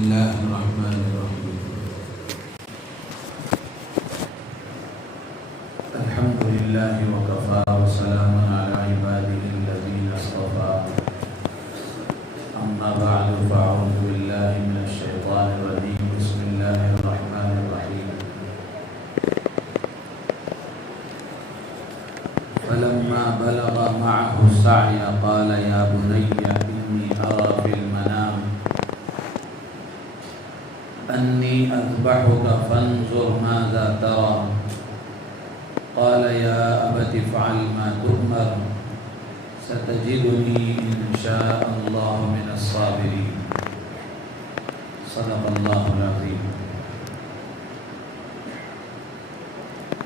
الله الرحمن الرحيم. الحمد لله وكفى وسلام على عباده الذين اصطفى. أما بعد فأعوذ بالله من الشيطان الرجيم. بسم الله الرحمن الرحيم. فلما بلغ معه السعي قال يا بني إني أرى في المنام أني أذبحك فانظر ماذا ترى. قال يا أبت افعل ما تؤمر ستجدني إن شاء الله من الصابرين. صدق الله العظيم.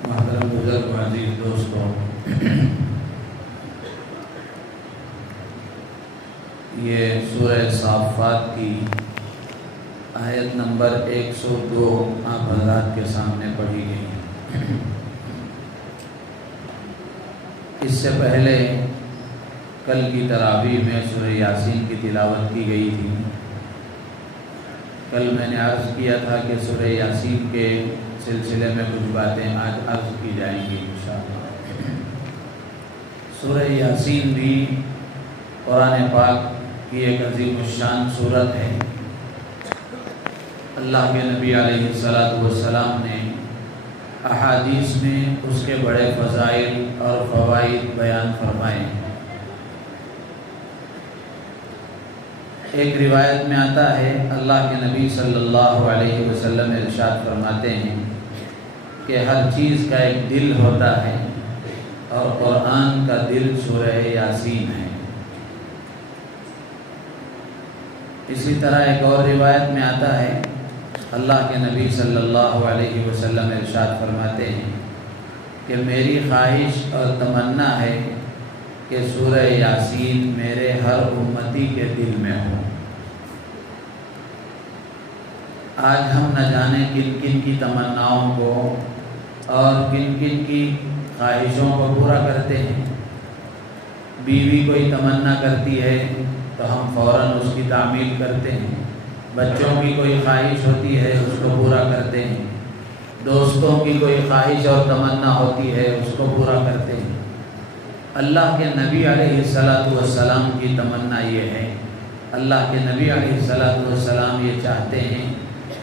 محترم بزرگ عزیز دوستوں، یہ سورہ صافات کی آیت نمبر 102 آپ حضرات کے سامنے پڑھی گئی ہے۔ اس سے پہلے کل کی تراویح میں سورہ یاسین کی تلاوت کی گئی تھی۔ کل میں نے عرض کیا تھا کہ سورہ یاسین کے سلسلے میں کچھ باتیں آج عرض کی جائیں گی انشاءاللہ۔ سورہ یاسین بھی قرآن پاک کی ایک عظیم الشان سورت ہے۔ اللہ کے نبی علیہ السلام نے احادیث میں اس کے بڑے فضائل اور فوائد بیان فرمائے ہیں۔ ایک روایت میں آتا ہے، اللہ کے نبی صلی اللہ علیہ وسلم ارشاد فرماتے ہیں کہ ہر چیز کا ایک دل ہوتا ہے اور قرآن کا دل سورہ یاسین ہے۔ اسی طرح ایک اور روایت میں آتا ہے، اللہ کے نبی صلی اللہ علیہ وسلم ارشاد فرماتے ہیں کہ میری خواہش اور تمنا ہے کہ سورہ یاسین میرے ہر امتی کے دل میں ہو۔ آج ہم نہ جانے کن کن کی تمناؤں کو اور کن کن کی خواہشوں کو پورا کرتے ہیں۔ بیوی کوئی تمنا کرتی ہے تو ہم فوراً اس کی تعمیل کرتے ہیں۔ بچوں کی کوئی خواہش ہوتی ہے اس کو پورا کرتے ہیں۔ دوستوں کی کوئی خواہش اور تمنا ہوتی ہے اس کو پورا کرتے ہیں۔ اللہ کے نبی علیہ السلام کی تمنا یہ ہے، اللہ کے نبی علیہ السلام یہ چاہتے ہیں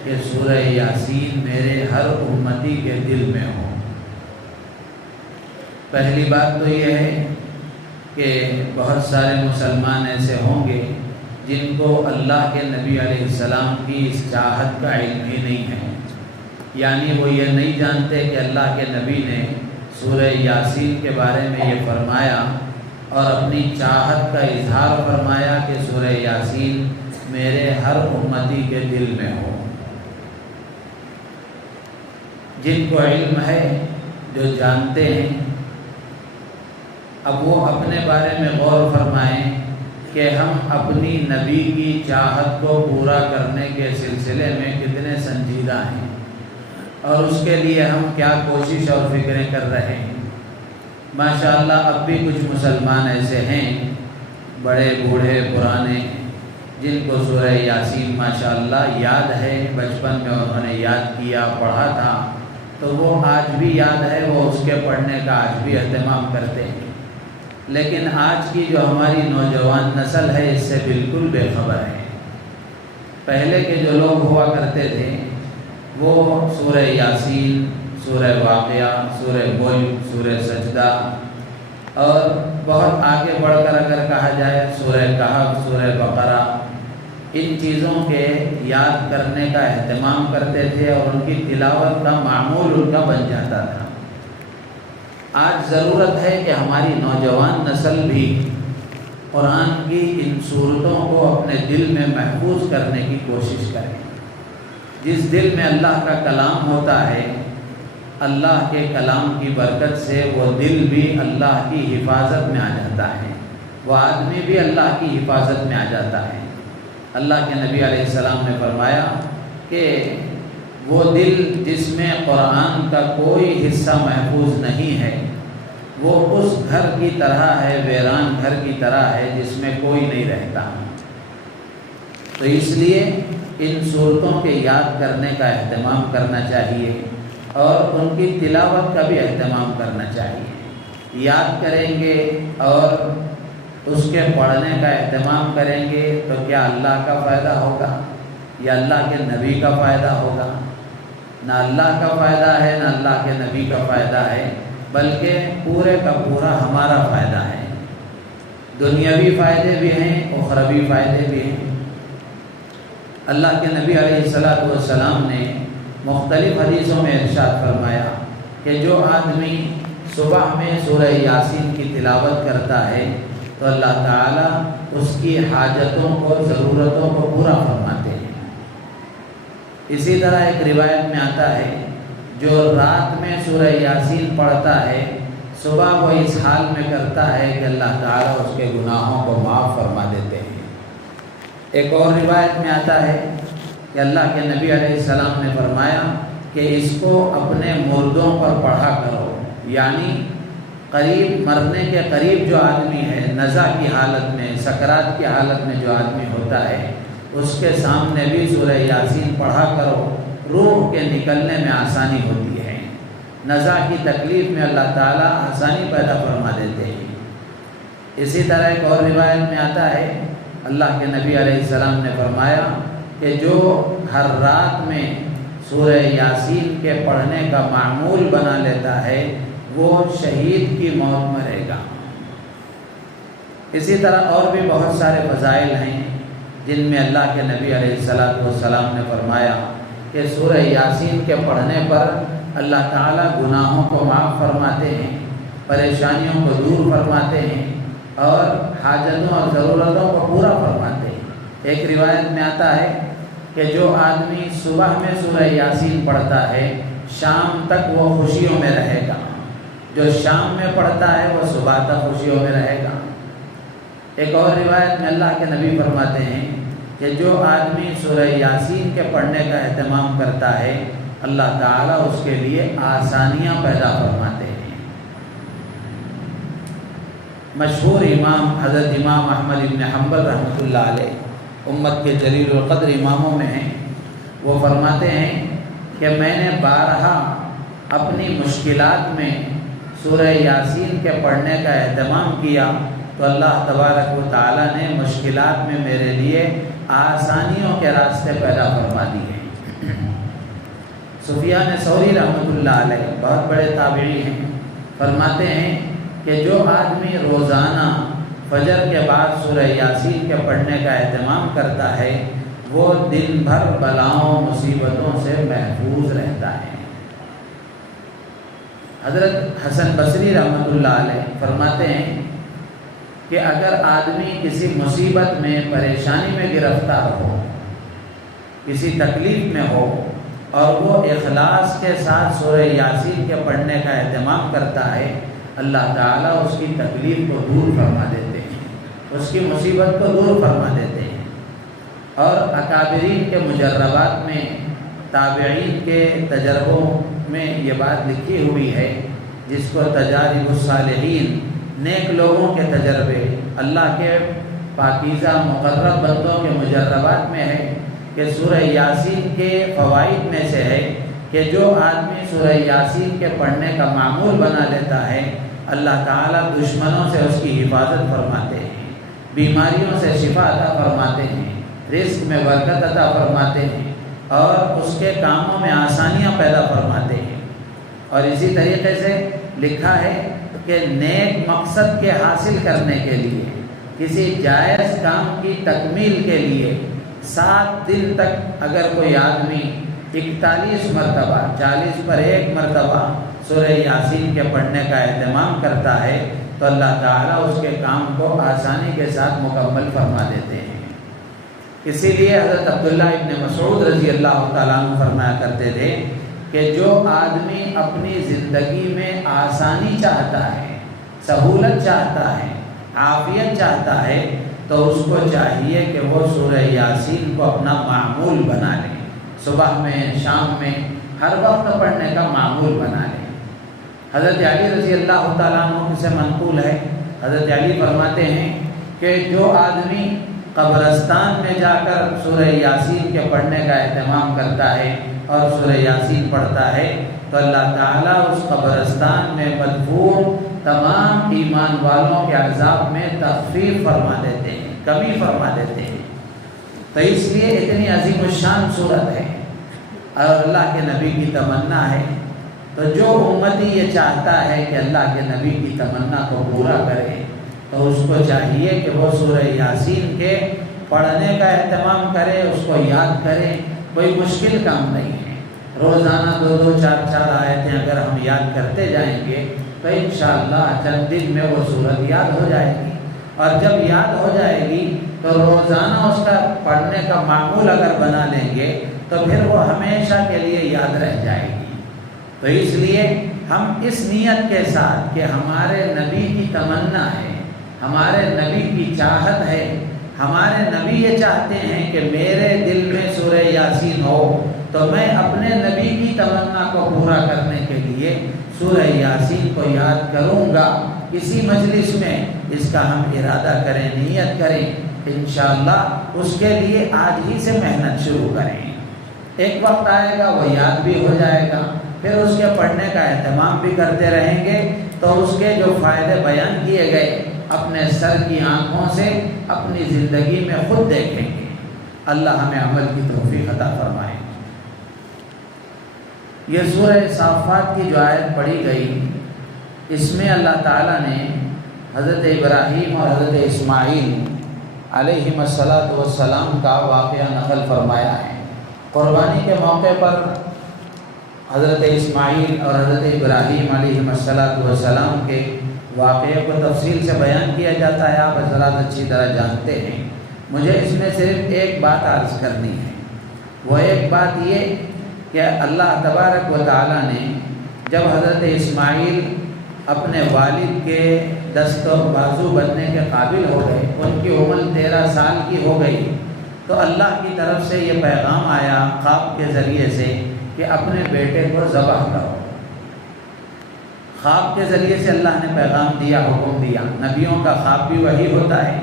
کہ سورہ یاسین میرے ہر امتی کے دل میں ہو۔ پہلی بات تو یہ ہے کہ بہت سارے مسلمان ایسے ہوں گے جن کو اللہ کے نبی علیہ السلام کی اس چاہت کا علم ہی نہیں ہے، یعنی وہ یہ نہیں جانتے کہ اللہ کے نبی نے سورہ یاسین کے بارے میں یہ فرمایا اور اپنی چاہت کا اظہار فرمایا کہ سورہ یاسین میرے ہر امتی کے دل میں ہو۔ جن کو علم ہے، جو جانتے ہیں، اب وہ اپنے بارے میں غور فرمائیں کہ ہم اپنی نبی کی چاہت کو پورا کرنے کے سلسلے میں کتنے سنجیدہ ہیں اور اس کے لیے ہم کیا کوشش اور فکریں کر رہے ہیں۔ ماشاءاللہ اب بھی کچھ مسلمان ایسے ہیں، بڑے بوڑھے پرانے، جن کو سورہ یاسین ماشاءاللہ یاد ہے، بچپن میں انہوں نے یاد کیا، پڑھا تھا، تو وہ آج بھی یاد ہے، وہ اس کے پڑھنے کا آج بھی اہتمام کرتے ہیں۔ لیکن آج کی جو ہماری نوجوان نسل ہے اس سے بالکل بے خبر ہے۔ پہلے کے جو لوگ ہوا کرتے تھے وہ سورہ یاسین، سورہ واقعہ، سورہ ملک، سورہ سجدہ اور بہت آگے بڑھ کر اگر کہا جائے سورہ کہف، سورہ بقرہ، ان چیزوں کے یاد کرنے کا اہتمام کرتے تھے اور ان کی تلاوت کا معمول ان کا بن جاتا تھا۔ آج ضرورت ہے کہ ہماری نوجوان نسل بھی قرآن کی ان صورتوں کو اپنے دل میں محفوظ کرنے کی کوشش کرے۔ جس دل میں اللہ کا کلام ہوتا ہے، اللہ کے کلام کی برکت سے وہ دل بھی اللہ کی حفاظت میں آ جاتا ہے، وہ آدمی بھی اللہ کی حفاظت میں آ جاتا ہے۔ اللہ کے نبی علیہ السلام نے فرمایا کہ وہ دل جس میں قرآن کا کوئی حصہ محفوظ نہیں ہے وہ اس گھر کی طرح ہے، ویران گھر کی طرح ہے جس میں کوئی نہیں رہتا۔ تو اس لیے ان صورتوں کے یاد کرنے کا اہتمام کرنا چاہیے اور ان کی تلاوت کا بھی اہتمام کرنا چاہیے۔ یاد کریں گے اور اس کے پڑھنے کا اہتمام کریں گے تو کیا اللہ کا فائدہ ہوگا یا اللہ کے نبی کا فائدہ ہوگا؟ نہ اللہ کا فائدہ ہے نہ اللہ کے نبی کا فائدہ ہے، بلکہ پورے کا پورا ہمارا فائدہ ہے۔ دنیاوی فائدے بھی ہیں، اخروی فائدے بھی ہیں۔ اللہ کے نبی علیہ السلام نے مختلف حدیثوں میں ارشاد فرمایا کہ جو آدمی صبح میں سورہ یاسین کی تلاوت کرتا ہے تو اللہ تعالیٰ اس کی حاجتوں کو، ضرورتوں کو پورا فرماتے ہیں۔ اسی طرح ایک روایت میں آتا ہے جو رات میں سورہ یاسین پڑھتا ہے صبح وہ اس حال میں کرتا ہے کہ اللہ تعالیٰ اس کے گناہوں کو معاف فرما دیتے ہیں۔ ایک اور روایت میں آتا ہے کہ اللہ کے نبی علیہ السلام نے فرمایا کہ اس کو اپنے مردوں پر پڑھا کرو، یعنی قریب مرنے کے قریب جو آدمی ہے، نزع کی حالت میں، سکرات کی حالت میں جو آدمی ہوتا ہے، اس کے سامنے بھی سورہ یاسین پڑھا کرو، روح کے نکلنے میں آسانی ہوتی ہے۔ نزع کی تکلیف میں اللہ تعالیٰ آسانی پیدا فرما دیتے ہیں۔ اسی طرح ایک اور روایت میں آتا ہے اللہ کے نبی علیہ السلام نے فرمایا کہ جو ہر رات میں سورہ یاسین کے پڑھنے کا معمول بنا لیتا ہے وہ شہید کی موت مرے گا۔ اسی طرح اور بھی بہت سارے فضائل ہیں جن میں اللہ کے نبی علیہ السلام نے فرمایا کہ سورہ یاسین کے پڑھنے پر اللہ تعالیٰ گناہوں کو معاف فرماتے ہیں، پریشانیوں کو دور فرماتے ہیں اور حاجتوں اور ضرورتوں کو پورا فرماتے ہیں۔ ایک روایت میں آتا ہے کہ جو آدمی صبح میں سورہ یاسین پڑھتا ہے شام تک وہ خوشیوں میں رہے گا، جو شام میں پڑھتا ہے وہ صبح تک خوشیوں میں رہے گا۔ ایک اور روایت میں اللہ کے نبی فرماتے ہیں کہ جو آدمی سورہ یاسین کے پڑھنے کا اہتمام کرتا ہے اللہ تعالیٰ اس کے لیے آسانیاں پیدا فرماتے ہیں۔ مشہور امام حضرت امام احمد بن حنبل رحمۃ اللہ علیہ امت کے جلیل القدر اماموں میں ہیں، وہ فرماتے ہیں کہ میں نے بارہا اپنی مشکلات میں سورہ یاسین کے پڑھنے کا اہتمام کیا تو اللہ تبارک و تعالیٰ نے مشکلات میں میرے لیے آسانیوں کے راستے پیدا فرما دیے۔ سفیان ثوری رحمۃ اللہ علیہ بہت بڑے تابعی ہیں، فرماتے ہیں کہ جو آدمی روزانہ فجر کے بعد سورہ یاسین کے پڑھنے کا اہتمام کرتا ہے وہ دن بھر بلاؤں مصیبتوں سے محفوظ رہتا ہے۔ حضرت حسن بصری رحمۃ اللہ علیہ فرماتے ہیں کہ اگر آدمی کسی مصیبت میں، پریشانی میں گرفتار ہو، کسی تکلیف میں ہو اور وہ اخلاص کے ساتھ سورہ یاسین کے پڑھنے کا اہتمام کرتا ہے اللہ تعالیٰ اس کی تکلیف کو دور فرما دیتے ہیں، اس کی مصیبت کو دور فرما دیتے ہیں۔ اور اکابرین کے مجربات میں، تابعین کے تجربوں میں یہ بات لکھی ہوئی ہے جس کو تجارب الصالحین، نیک لوگوں کے تجربے، اللہ کے پاکیزہ مقرب بندوں کے مجربات میں ہے کہ سورہ یاسین کے فوائد میں سے ہے کہ جو آدمی سورہ یاسین کے پڑھنے کا معمول بنا لیتا ہے اللہ تعالیٰ دشمنوں سے اس کی حفاظت فرماتے ہیں، بیماریوں سے شفا عطا فرماتے ہیں، رزق میں برکت عطا فرماتے ہیں اور اس کے کاموں میں آسانیاں پیدا فرماتے ہیں۔ اور اسی طریقے سے لکھا ہے کہ نیک مقصد کے حاصل کرنے کے لیے، کسی جائز کام کی تکمیل کے لیے 7 دن تک اگر کوئی آدمی 41 مرتبہ، 40 پر 1 مرتبہ سورہ یاسین کے پڑھنے کا اہتمام کرتا ہے تو اللہ تعالیٰ اس کے کام کو آسانی کے ساتھ مکمل فرما دیتے ہیں۔ اسی لیے حضرت عبداللہ ابن مسعود رضی اللہ تعالیٰ عنہ فرمایا کرتے تھے کہ جو آدمی اپنی زندگی میں آسانی چاہتا ہے، سہولت چاہتا ہے، عافیت چاہتا ہے تو اس کو چاہیے کہ وہ سورہ یاسین کو اپنا معمول بنا لے، صبح میں، شام میں، ہر وقت پڑھنے کا معمول بنا لے۔ حضرت علی رضی اللہ تعالیٰ عنہ سے منقول ہے، حضرت علی فرماتے ہیں کہ جو آدمی قبرستان میں جا کر سورہ یاسین کے پڑھنے کا اہتمام کرتا ہے اور سورہ یاسین پڑھتا ہے تو اللہ تعالیٰ اس قبرستان میں مدفون تمام ایمان والوں کے عذاب میں تخفیف فرما دیتے ہیں، کمی فرما دیتے ہیں۔ تو اس لیے اتنی عظیم الشان صورت ہے اور اللہ کے نبی کی تمنا ہے۔ تو جو امتی یہ چاہتا ہے کہ اللہ کے نبی کی تمنا کو پورا کرے تو اس کو چاہیے کہ وہ سورہ یاسین کے پڑھنے کا اہتمام کرے، اس کو یاد کرے۔ کوئی مشکل کام نہیں ہے، روزانہ 2 4 4 آیتیں اگر ہم یاد کرتے جائیں گے تو انشاءاللہ چند دن میں وہ سورت یاد ہو جائے گی، اور جب یاد ہو جائے گی تو روزانہ اس کا پڑھنے کا معمول اگر بنا لیں گے تو پھر وہ ہمیشہ کے لیے یاد رہ جائے گی۔ تو اس لیے ہم اس نیت کے ساتھ کہ ہمارے نبی کی تمنا ہے، ہمارے نبی کی چاہت ہے، ہمارے نبی یہ چاہتے ہیں کہ میرے دل میں سورہ یاسین ہو، تو میں اپنے نبی کی تمنا کو پورا کرنے کے لیے سورہ یاسین کو یاد کروں گا۔ اسی مجلس میں اس کا ہم ارادہ کریں، نیت کریں، انشاءاللہ اس کے لیے آج ہی سے محنت شروع کریں۔ ایک وقت آئے گا وہ یاد بھی ہو جائے گا، پھر اس کے پڑھنے کا اہتمام بھی کرتے رہیں گے تو اس کے جو فائدے بیان کیے گئے اپنے سر کی آنکھوں سے اپنی زندگی میں خود دیکھیں گے۔ اللہ ہمیں عمل کی توفیق عطا فرمائے۔ یہ سورہ صافات کی جو آیت پڑھی گئی، اس میں اللہ تعالیٰ نے حضرت ابراہیم اور حضرت اسماعیل علیہم السلام کا واقعہ نقل فرمایا ہے۔ قربانی کے موقع پر حضرت اسماعیل اور حضرت ابراہیم علیہم السلام کے واقعے کو تفصیل سے بیان کیا جاتا ہے، آپ حضرات اچھی طرح جانتے ہیں۔ مجھے اس میں صرف ایک بات عرض کرنی ہے، وہ ایک بات یہ کہ اللہ تبارک و تعالیٰ نے جب حضرت اسماعیل اپنے والد کے دست و بازو بننے کے قابل ہو گئے، ان کی عمر 13 سال کی ہو گئی، تو اللہ کی طرف سے یہ پیغام آیا خواب کے ذریعے سے کہ اپنے بیٹے کو ذبح کرو۔ خواب کے ذریعے سے اللہ نے پیغام دیا، حکم دیا۔ نبیوں کا خواب بھی وہی ہوتا ہے۔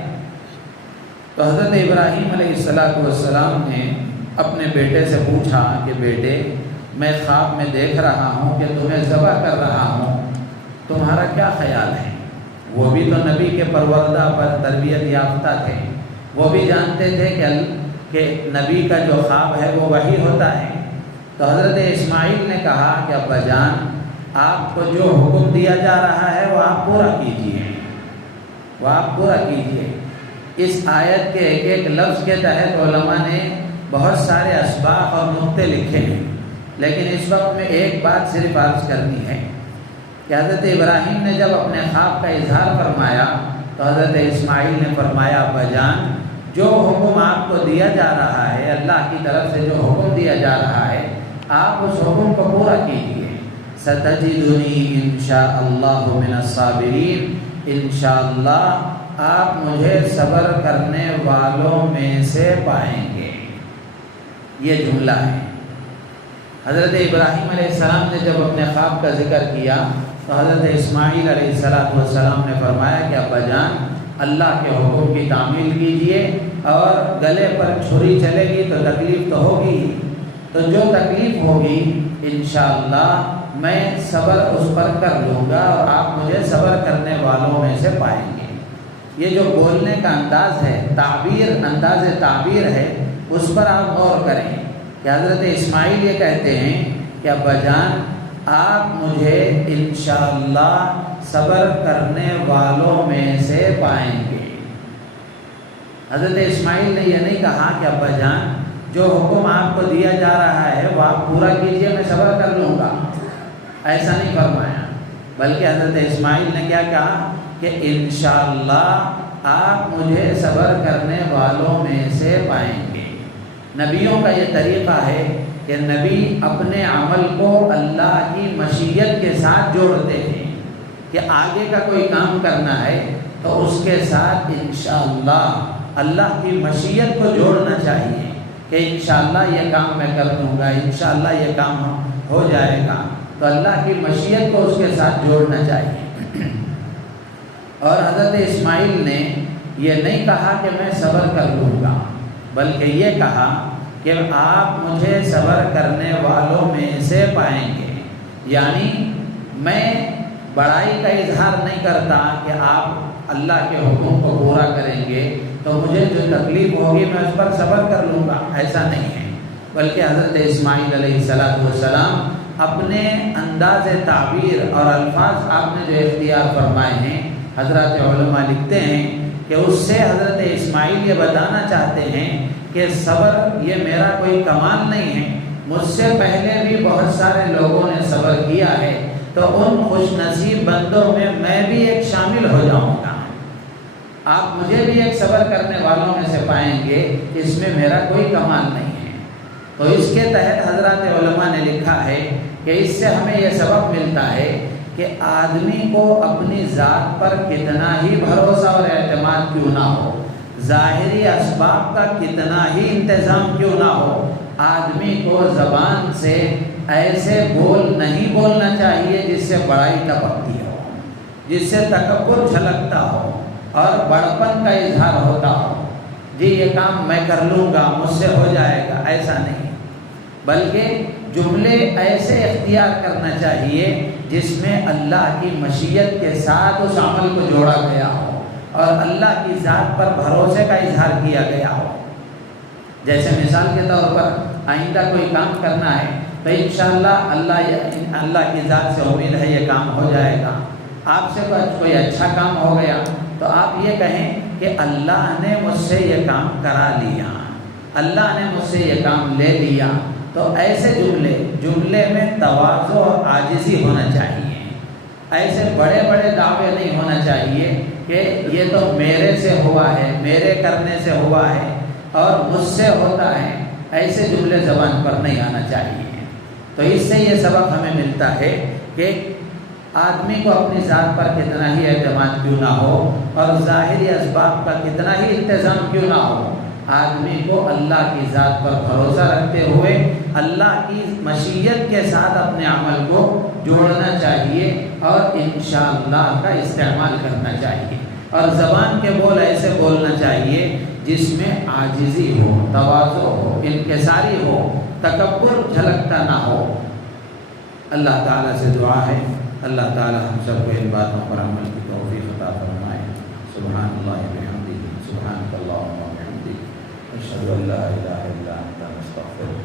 تو حضرت ابراہیم علیہ السلام نے اپنے بیٹے سے پوچھا کہ بیٹے، میں خواب میں دیکھ رہا ہوں کہ تمہیں ذبح کر رہا ہوں، تمہارا کیا خیال ہے؟ وہ بھی تو نبی کے پروردہ پر تربیت یافتہ تھے، وہ بھی جانتے تھے کہ نبی کا جو خواب ہے وہ وہی ہوتا ہے۔ تو حضرت اسماعیل نے کہا کہ ابا جان، آپ کو جو حکم دیا جا رہا ہے وہ آپ پورا کیجیے، وہ آپ پورا کیجیے۔ اس آیت کے ایک ایک لفظ کے تحت علماء نے بہت سارے اسباق اور نقطے لکھے ہیں، لیکن اس وقت میں ایک بات صرف عرض کرنی ہے کہ حضرت ابراہیم نے جب اپنے خواب کا اظہار فرمایا تو حضرت اسماعیل نے فرمایا ابا جان، جو حکم آپ کو دیا جا رہا ہے، اللہ کی طرف سے جو حکم دیا جا رہا ہے، آپ اس حکم کو پورا کیجیے۔ ستجدنی انشاءاللہ من الصابرین، انشاءاللہ آپ مجھے صبر کرنے والوں میں سے پائیں گے۔ یہ جملہ ہے۔ حضرت ابراہیم علیہ السلام نے جب اپنے خواب کا ذکر کیا تو حضرت اسماعیل علیہ السلام نے فرمایا کہ ابا جان، اللہ کے حکم کی تعمیل کیجیے، اور گلے پر چھری چلے گی تو تکلیف تو ہوگی ہی، تو جو تکلیف ہوگی انشاءاللہ میں صبر اس پر کر لوں گا اور آپ مجھے صبر کرنے والوں میں سے پائیں گے۔ یہ جو بولنے کا انداز ہے، انداز تعبیر ہے، اس پر آپ غور کریں کہ حضرت اسماعیل یہ کہتے ہیں کہ ابا جان، آپ مجھے انشاءاللہ صبر کرنے والوں میں سے پائیں گے۔ حضرت اسماعیل نے یہ نہیں کہا کہ ابا جان، جو حکم آپ کو دیا جا رہا ہے وہ آپ پورا کیجئے، میں صبر کر لوں گا، ایسا نہیں فرمایا، بلکہ حضرت اسماعیل نے کیا کہا کہ انشاءاللہ آپ مجھے صبر کرنے والوں میں سے پائیں گے۔ نبیوں کا یہ طریقہ ہے کہ نبی اپنے عمل کو اللہ کی مشیت کے ساتھ جوڑتے ہیں کہ آگے کا کوئی کام کرنا ہے تو اس کے ساتھ انشاءاللہ اللہ کی مشیت کو جوڑنا چاہیے کہ انشاءاللہ یہ کام میں کر دوں گا، انشاءاللہ یہ کام ہو جائے گا، تو اللہ کی مشیت کو اس کے ساتھ جوڑنا چاہیے۔ اور حضرت اسماعیل نے یہ نہیں کہا کہ میں صبر کر لوں گا، بلکہ یہ کہا کہ آپ مجھے صبر کرنے والوں میں سے پائیں گے۔ یعنی میں بڑائی کا اظہار نہیں کرتا کہ آپ اللہ کے حکم کو پورا کریں گے تو مجھے جو تکلیف ہوگی میں اس پر صبر کر لوں گا، ایسا نہیں ہے، بلکہ حضرت اسماعیل علیہ السلام اپنے انداز تعبیر اور الفاظ آپ نے جو اختیار فرمائے ہیں، حضرات علماء لکھتے ہیں کہ اس سے حضرت اسماعیل یہ بتانا چاہتے ہیں کہ صبر یہ میرا کوئی کمال نہیں ہے، مجھ سے پہلے بھی بہت سارے لوگوں نے صبر کیا ہے، تو ان خوش نصیب بندوں میں بھی ایک شامل ہو جاؤں گا۔ آپ مجھے بھی ایک صبر کرنے والوں میں سے پائیں گے، اس میں میرا کوئی کمال نہیں ہے۔ تو اس کے تحت حضرات علماء نے لکھا ہے کہ اس سے ہمیں یہ سبق ملتا ہے کہ آدمی کو اپنی ذات پر کتنا ہی بھروسہ اور اعتماد کیوں نہ ہو، ظاہری اسباب کا کتنا ہی انتظام کیوں نہ ہو، آدمی کو زبان سے ایسے بول نہیں بولنا چاہیے جس سے بڑائی ٹپکتی ہو، جس سے تکبر جھلکتا ہو اور بڑپن کا اظہار ہوتا ہو، جی یہ کام میں کر لوں گا، مجھ سے ہو جائے گا، ایسا نہیں، بلکہ جملے ایسے اختیار کرنا چاہیے جس میں اللہ کی مشیت کے ساتھ اس عمل کو جوڑا گیا ہو اور اللہ کی ذات پر بھروسے کا اظہار کیا گیا ہو۔ جیسے مثال کے طور پر آئندہ کوئی کام کرنا ہے تو انشاءاللہ اللہ کی ذات سے امید ہے یہ کام ہو جائے گا۔ آپ سے کوئی اچھا کام ہو گیا تو آپ یہ کہیں کہ اللہ نے مجھ سے یہ کام کرا لیا، اللہ نے مجھ سے یہ کام لے لیا۔ تو ایسے جملے میں تواضع اور عاجزی ہونا چاہیے، ایسے بڑے بڑے دعوے نہیں ہونا چاہیے کہ یہ تو میرے سے ہوا ہے، میرے کرنے سے ہوا ہے اور مجھ سے ہوتا ہے، ایسے جملے زبان پر نہیں آنا چاہیے۔ تو اس سے یہ سبق ہمیں ملتا ہے کہ آدمی کو اپنی ذات پر کتنا ہی اعتماد کیوں نہ ہو اور ظاہری اسباب کا کتنا ہی انتظام کیوں نہ ہو، آدمی کو اللہ کی ذات پر بھروسہ رکھتے ہوئے اللہ کی مشیت کے ساتھ اپنے عمل کو جوڑنا چاہیے اور انشاءاللہ کا استعمال کرنا چاہیے، اور زبان کے بول ایسے بولنا چاہیے جس میں عاجزی ہو، تواضع ہو، انکساری ہو، تکبر جھلکتا نہ ہو۔ اللہ تعالیٰ سے دعا ہے اللہ تعالیٰ ہم سب کو ان باتوں پر عمل کی توفیق عطا فرمائے۔ سبحان اللہ بحمدہ، سبحانک اللہم وبحمدک، اشہد ان لا الہ الا انت، نستغفرک۔